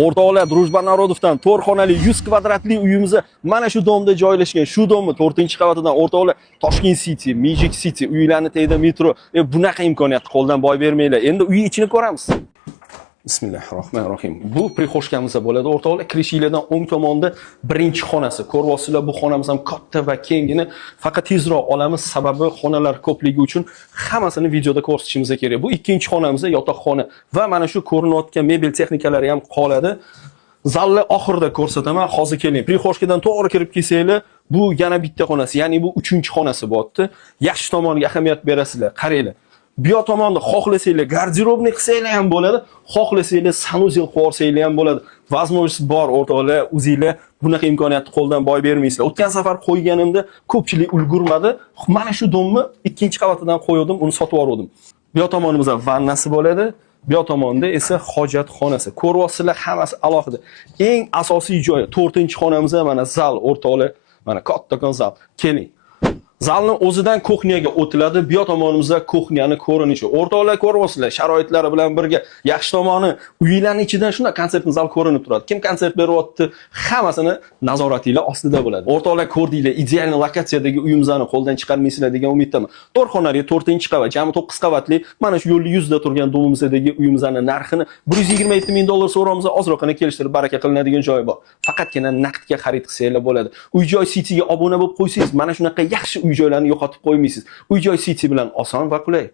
O'rtoqlar, Drujba Narodovdan 4 xonali 100 kvadratli uyimiz mana shu domda joylashgan. Shu domni 4-qavatidan o'rtoqlar Toshkent City, Magic City uylarni tagida metro. Bunaqa imkoniyatni qo'ldan boy bermanglar. Endi uy ichini ko'ramiz. Bismillahirrohmanirrohim. Bu prixoshkamiz bo'ladi o'rtoqlar. Kirishinglardan o'ng tomonda birinchi xonasi. Ko'ryapsizlar, bu xonamiz ham katta va kengini. Faqat tezroq olamiz, sababi xonalar ko'pligi uchun hammasini videoda ko'rsatishimiz kerak. Bu ikkinchi xonamiz, yotoqxona va mana shu ko'rinayotgan mebel texnikalari ham qoladi. Zalni oxirida ko'rsataman. Hozir keling. Prixoshkadan to'g'ri kirib kelsanglar, bu yana bitta xonasi, ya'ni bu 3-xonasi bo'pti. Yaxshi tomoniga ahamiyat berasizlar. Qaranglar. Bu yoq tomonda xohlasanglar garderobni qilsanglar ham bo'ladi, xohlasanglar sanuzel qo'yrsanglar ham bo'ladi. Возможность bor o'rtoqlar, o'zinglar bunaqa imkoniyatni qo'ldan boy bermaysizlar. O'tgan safar qo'yganimda ko'pchilik ulgurmadi. Mana shu domni 2-qavatidan qo'ydim, uni sotib oldim. Bu yoq tomonimizda vannasi bo'ladi. Bu yoq tomonda esa hojatxonasi. Ko'ryapsizlar, hammasi alohida. Eng asosiy joyi 4-xonamizda mana zal o'rtoqlar. Mana kattakon zal. Keling. Zalning o'zidan kuxnyaga o'tiladi. Bu yoq tomonimizda kuxnyani ko'rinishi. O'rtoqlar ko'ryapsizlar, sharoitlari bilan birga yaxshi tomoni uylarning ichidan shunday konsertni zal ko'rinib turadi. Kim konsert beryapti, hammasini nazoratinglar ostida bo'ladi. O'rtoqlar ko'rdinglar, ideal lokatsiyadagi uyimizni qo'ldan chiqarmaysizlar degan umiddaman. 4 xonali 4-qavat, jami 9 qavatli mana shu yo'lning yuzida turgan domimizdagi uyimizning narxini $127 ming so'ramiz. Ozroqini kelishtirib baraka qilinadigan joyi bor. Faqatgina naqdga xarid qilsanglar bo'ladi. Uy-joy City'ga obuna bo'lib qo'ysangiz, mana shunaqa yaxshi uy-joylarni yo'qotib qo'ymaysiz. Uy-joy City bilan oson va qulay.